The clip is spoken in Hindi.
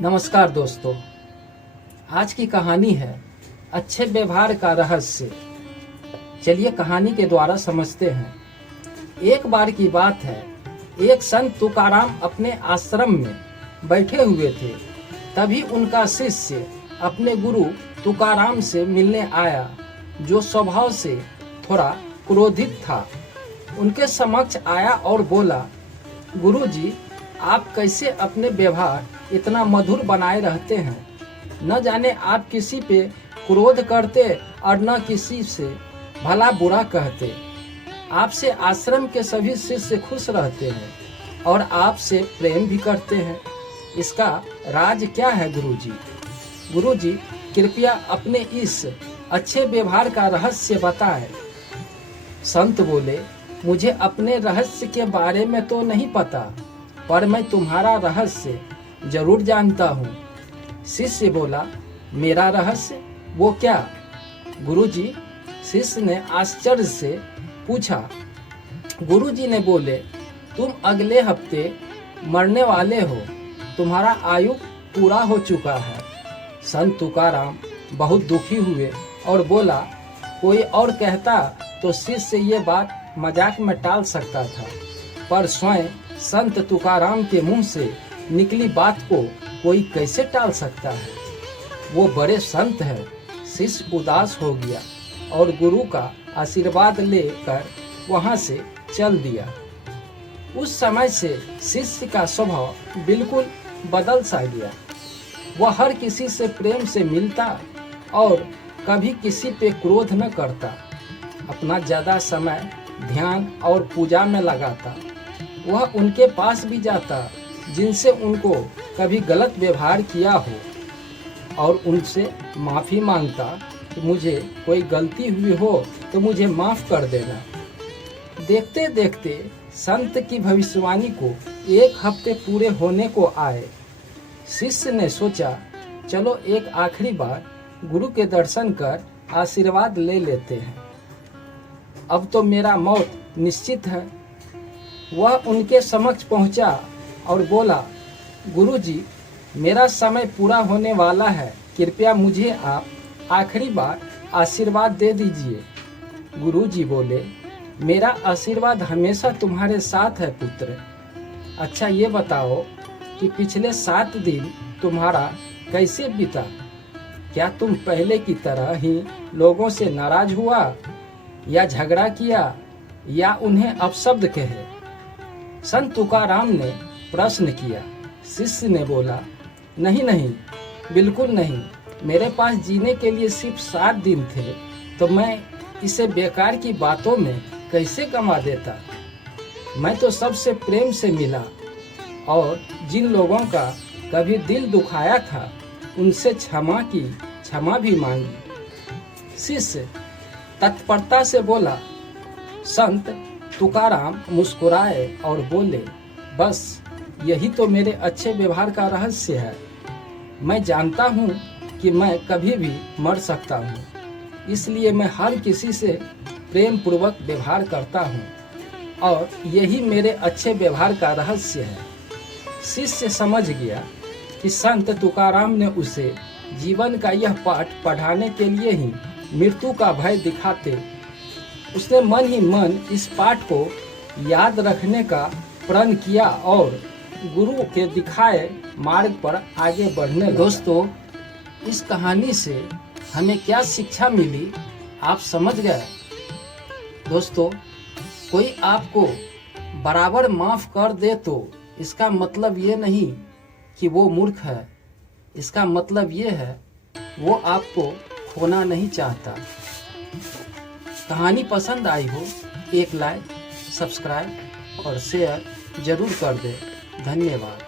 नमस्कार दोस्तों, आज की कहानी है अच्छे व्यवहार का रहस्य। चलिए कहानी के द्वारा समझते हैं। एक बार की बात है, एक संत तुकाराम अपने आश्रम में बैठे हुए थे। तभी उनका शिष्य अपने गुरु तुकाराम से मिलने आया, जो स्वभाव से थोड़ा क्रोधित था। उनके समक्ष आया और बोला, गुरुजी, आप कैसे अपने व्यवहार इतना मधुर बनाए रहते हैं। न जाने आप किसी पे क्रोध करते और न किसी से भला बुरा कहते। आपसे आश्रम के सभी शिष्य खुश रहते हैं और आपसे प्रेम भी करते हैं। इसका राज क्या है गुरुजी? गुरुजी, कृपया अपने इस अच्छे व्यवहार का रहस्य बताएं। संत बोले, मुझे अपने रहस्य के बारे में तो नहीं पता, पर मैं तुम्हारा रहस्य जरूर जानता हूँ। शिष्य बोला, मेरा रहस्य? वो क्या? गुरुजी, शिष्य ने आश्चर्य से पूछा। गुरुजी ने बोले, तुम अगले हफ्ते मरने वाले हो। तुम्हारा आयु पूरा हो चुका है। संत तुकाराम बहुत दुखी हुए और बोला, कोई और कहता तो शिष्य ये बात मजाक में टाल सकता था, पर स्वयं संत तुकाराम के मुंह से निकली बात को कोई कैसे टाल सकता है? वो बड़े संत हैं। शिष्य उदास हो गया और गुरु का आशीर्वाद लेकर वहां से चल दिया। उस समय से शिष्य का स्वभाव बिल्कुल बदल सा गया। वह हर किसी से प्रेम से मिलता और कभी किसी पे क्रोध न करता। अपना ज्यादा समय ध्यान और पूजा में लगाता। वह उनके पास भी जाता जिनसे उनको कभी गलत व्यवहार किया हो और उनसे माफ़ी मांगता कि मुझे कोई गलती हुई हो तो मुझे माफ़ कर देना। देखते देखते संत की भविष्यवाणी को 1 हफ्ते पूरे होने को आए। शिष्य ने सोचा, चलो एक आखिरी बार गुरु के दर्शन कर आशीर्वाद ले लेते हैं। अब तो मेरा मौत निश्चित है। वह उनके समक्ष पहुंचा और बोला, गुरुजी, मेरा समय पूरा होने वाला है। कृपया मुझे आप आखिरी बार आशीर्वाद दे दीजिए। गुरुजी बोले, मेरा आशीर्वाद हमेशा तुम्हारे साथ है पुत्र। अच्छा ये बताओ कि पिछले 7 दिन तुम्हारा कैसे बीता? क्या तुम पहले की तरह ही लोगों से नाराज हुआ या झगड़ा किया या उन्हें अपशब्द कहे? संत तुकाराम ने प्रश्न किया। शिष्य ने बोला, नहीं नहीं, बिल्कुल नहीं। मेरे पास जीने के लिए सिर्फ 7 दिन थे, तो मैं इसे बेकार की बातों में कैसे गंवा देता। मैं तो सबसे प्रेम से मिला और जिन लोगों का कभी दिल दुखाया था उनसे क्षमा भी मांगी। शिष्य तत्परता से बोला। संत तुकाराम मुस्कुराए और बोले, बस यही तो मेरे अच्छे व्यवहार का रहस्य है। मैं जानता हूँ कि मैं कभी भी मर सकता हूँ, इसलिए मैं हर किसी से प्रेम पूर्वक व्यवहार करता हूँ और यही मेरे अच्छे व्यवहार का रहस्य है। शिष्य समझ गया कि संत तुकाराम ने उसे जीवन का यह पाठ पढ़ाने के लिए ही मृत्यु का भय दिखाते। उसने मन ही मन इस पाठ को याद रखने का प्रण किया और गुरु के दिखाए मार्ग पर आगे बढ़ने लगा। दोस्तों, इस कहानी से हमें क्या शिक्षा मिली आप समझ गए? दोस्तों, कोई आपको बराबर माफ कर दे तो इसका मतलब ये नहीं कि वो मूर्ख है। इसका मतलब ये है वो आपको खोना नहीं चाहता। कहानी पसंद आई हो, एक लाइक, सब्सक्राइब और शेयर जरूर कर दें। धन्यवाद।